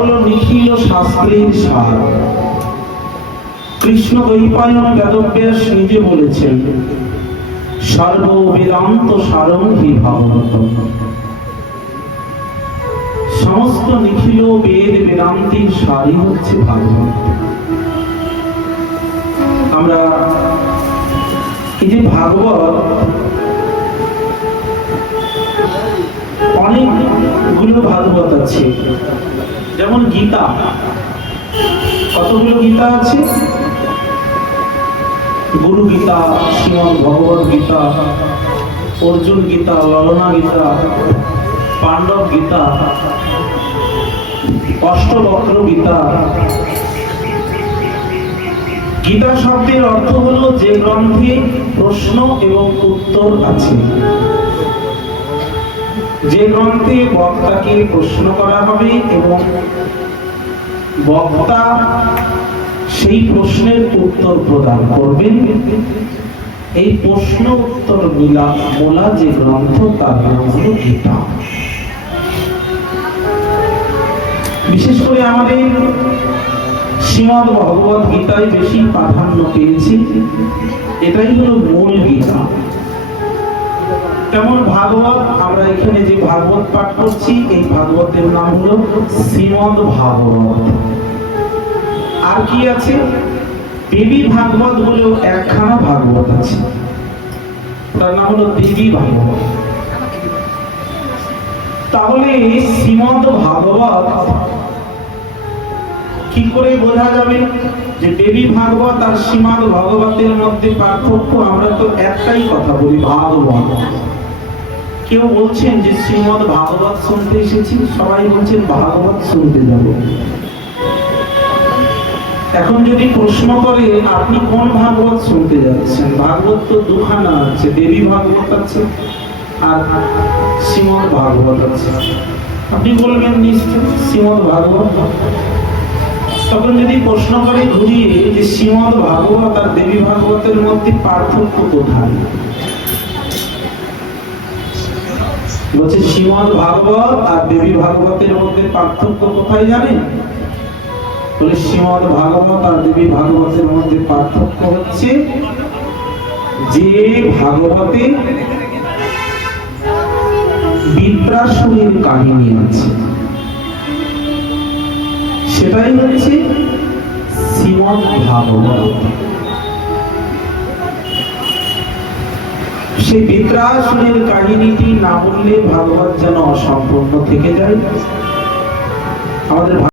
হলো নিখিল শাস্ত্রের সার। কৃষ্ণ দ্বৈপায়ন বেদব্যাস নিজে বলেছেন, সর্ব বেদান্ত সারং হি ভাগবত। সমস্ত নিখিল বেদ বেদান্তের সারই হচ্ছে ভাগবত। আমরা এই যে ভাগবত, অনেকগুলো ভাগবত আছে। যেমন গীতা, কতগুলো গীতা আছে? গুরু গীতা, শ্রীমদ্ ভগবত গীতা, অর্জুন গীতা, ললনা গীতা, পাণ্ডব গীতা, অষ্টবক্র গীতা। গীতা শব্দের অর্থ হলো যে গ্রন্থে প্রশ্ন এবং উত্তর আছে, যে গ্রন্থে বক্তাকে প্রশ্ন করা হবে এবং বক্তা সেই প্রশ্নের উত্তর প্রদান করবেন। এই প্রশ্ন উত্তর মোলা যে গ্রন্থ তার নাম হল গীতা। বিশেষ করে আমাদের শ্রীমদ্ ভগবত গীতায় বেশি প্রাধান্য পেয়েছে, এটাই হলো মূল গীতা। তেমন ভাগবত, আমরা এখানে যে ভাগবত পাঠ করছি এই ভাগবতের নাম হলো শ্রীমদ্ ভাগবত। আর কি আছে? দেবী ভাগবত বলেও একখানা ভাগবত আছে, তার নাম হলো দেবী ভাগবত। তাহলে শ্রীমদ্ ভাগবত কি করে বোঝা যাবে যে দেবী ভাগবত আর শ্রীমদ্ ভাগবতের মধ্যে পার্থক্য? আমরা তো একটাই কথা বলি, ভাগবত। কেউ বলছেন যে শ্রীমদ্ ভাগবত শুনতে এসেছি, সবাই বলছেন ভাগবত শুনতে যাব। এখন যদি প্রশ্ন করে আপনি কোন ভাগবত শুনতে যাচ্ছেন, ভাগবত তো দুখানা আছে, দেবী ভাগবত আছে আর শ্রীমদ্ ভাগবত আছে, আপনি বলবেন নিশ্চয় শ্রীমদ্ ভাগবত। তখন যদি প্রশ্ন করে ঘুরিয়ে যে শ্রীমদ্ ভাগবত আর দেবী ভাগবতের মধ্যে পার্থক্য কোথায়, বলছে শ্রীমদ্ ভাগবত আর দেবী ভাগবতের মধ্যে পার্থক্য কোথায় জানেন? বলে শ্রীমদ্ ভাগবত আর দেবী ভাগবতের মধ্যে পার্থক্য হচ্ছে যে ভাগবতে বিপ্রাসুরের কাহিনী আছে, সেটাই হচ্ছে শ্রীমদ্ ভাগবত। সেই বিপ্রাসুরের কাহিনীটি না বললে ভাগবত যেন অসম্পূর্ণ থেকে যায়। আমাদের